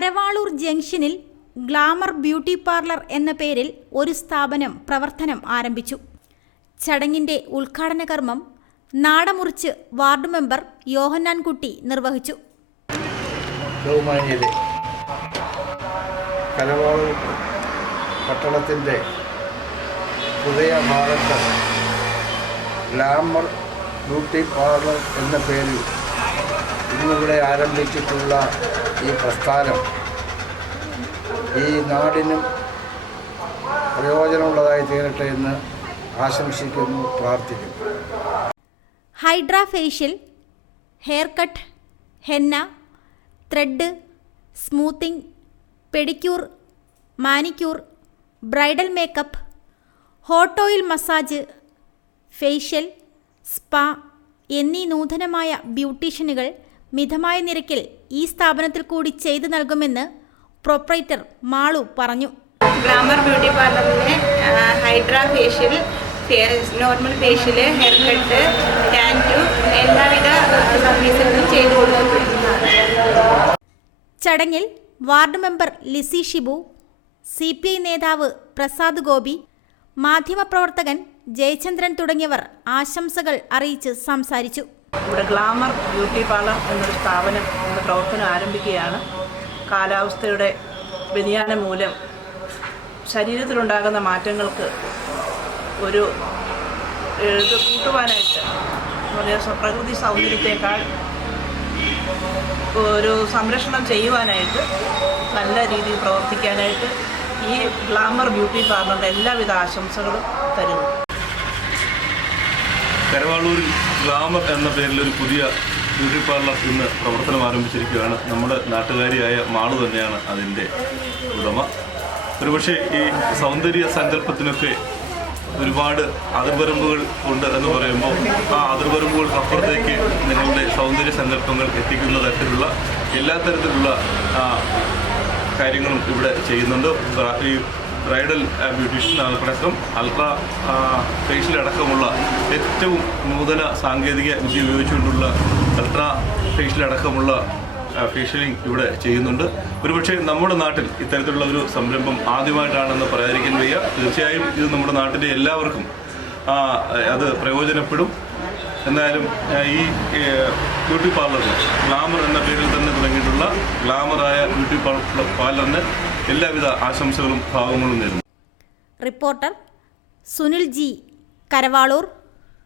കരവാളൂർ ജംഗ്ഷനിൽ glamour beauty parlour എന്ന പേരിൽ ഒരു സ്ഥാപനം പ്രവർത്തനം ആരംഭിച്ചു. ചടങ്ങിന്റെ ഉദ്ഘാടന കർമ്മം നാടമുറിച്ച് വാർഡ് മെമ്പർ യോഹന്നാൻകുട്ടി നിർവഹിച്ചു. ബഹുമാന്യരെ കലവാളൂർ ഗ്ലാമർ ബ്യൂട്ടി പാർലർ എന്ന പേരിൽ ഇന്നിവിടെ ആരംഭിച്ചിട്ടുള്ള ഈ പ്രസ്ഥാനം ഈ നാടിനും പ്രയോജനമുള്ളതായി തീരട്ടെ എന്ന് ആശംസിക്കുന്നു പ്രാർത്ഥിക്കുന്നു. Hydra facial hair cut henna thread smoothing pedicure manicure bridal makeup hot oil massage facial spa എന്നീ നൂതനമായ ബ്യൂട്ടീഷ്യനുകൾ മിതമായ നിരക്കിൽ ഈ സ്ഥാപനത്തിൽ കൂടി ചെയ്തു നൽകുമെന്ന് പ്രൊപ്പറേറ്റർ മാളു പറഞ്ഞു. Glamour beauty പാർലറിലെ hydra facial normal facial hair cut tattoo എല്ലാവിധ സർവീസുകളും ചെയ്തു കൊടുക്കുന്നതാണ് ചടങ്ങിൽ ward member Lissy Shibu C P I നേതാവ് പ്രസാദ് ഗോപി മാധ്യമപ്രവർത്തകൻ ജയചന്ദ്രൻ തുടങ്ങിയവർ ആശംസകൾ അറിയിച്ച് സംസാരിച്ചു. ഇവിടെ ഗ്ലാമർ ബ്യൂട്ടി പാർലർ എന്നൊരു സ്ഥാപനം ഇന്ന് പ്രവർത്തനം ആരംഭിക്കുകയാണ്. കാലാവസ്ഥയുടെ വ്യതിയാനം മൂലം ശരീരത്തിലുണ്ടാകുന്ന മാറ്റങ്ങൾക്ക് ഒരു ഇത് കൂട്ടുവാനായിട്ട് പ്രകൃതി സൗന്ദര്യത്തെക്കാൾ ഒരു സംരക്ഷണം ചെയ്യുവാനായിട്ട് നല്ല രീതിയിൽ പ്രവർത്തിക്കാനായിട്ട് ഈ ഗ്ലാമർ ബ്യൂട്ടി പാർലറിന്റെ എല്ലാവിധ ആശംസകളും തരുന്നു. കരവാളൂരിൽ ഗ്ലാമർ എന്ന പേരിൽ ഒരു പുതിയ ബ്യൂട്ടി പാർലർ ഇന്ന് പ്രവർത്തനം ആരംഭിച്ചിരിക്കുകയാണ്. നമ്മുടെ നാട്ടുകാരിയായ മാളു തന്നെയാണ് അതിന്റെ ഉടമ. ഒരുപക്ഷെ ഈ സൗന്ദര്യ സങ്കല്പത്തിനൊക്കെ ഒരുപാട് അതിർവരമ്പുകൾ ഉണ്ട് എന്ന് പറയുമ്പോൾ ആ അതിർവരമ്പുകൾക്ക് അപ്പുറത്തേക്ക് നിങ്ങളുടെ സൗന്ദര്യ സങ്കല്പങ്ങൾ എത്തിക്കുന്ന തരത്തിലുള്ള എല്ലാ തരത്തിലുള്ള കാര്യങ്ങളും ഇവിടെ ചെയ്യുന്നുണ്ട്. ഈ ബ്രൈഡൽ ബ്യൂട്ടീഷ്യൻ അടക്കം അൾട്രാ ഫേഷ്യൽ അടക്കമുള്ള ഏറ്റവും നൂതന സാങ്കേതിക വിദ്യ ഉപയോഗിച്ചുകൊണ്ടുള്ള അൾട്രാ ഫേഷ്യൽ അടക്കമുള്ള ഫേഷ്യലിംഗ് ഇവിടെ ചെയ്യുന്നുണ്ട്. ഒരുപക്ഷെ നമ്മുടെ നാട്ടിൽ ഇത്തരത്തിലുള്ള ഒരു സംരംഭം ആദ്യമായിട്ടാണെന്ന് പറയാതിരിക്കാൻ വയ്യ. തീർച്ചയായും ഇത് നമ്മുടെ നാട്ടിലെ എല്ലാവർക്കും അത് പ്രയോജനപ്പെടും. എന്തായാലും ഈ ബ്യൂട്ടി പാർലറിന് ഗ്ലാമർ എന്ന പേരിൽ തന്നെ തുടങ്ങിയിട്ടുള്ള ഗ്ലാമറായ ബ്യൂട്ടി പാർലറിന് എല്ലാവിധ ആശംസകളും ഭാവങ്ങളും നേരുന്നു. Reporter Sunil G Karavaloor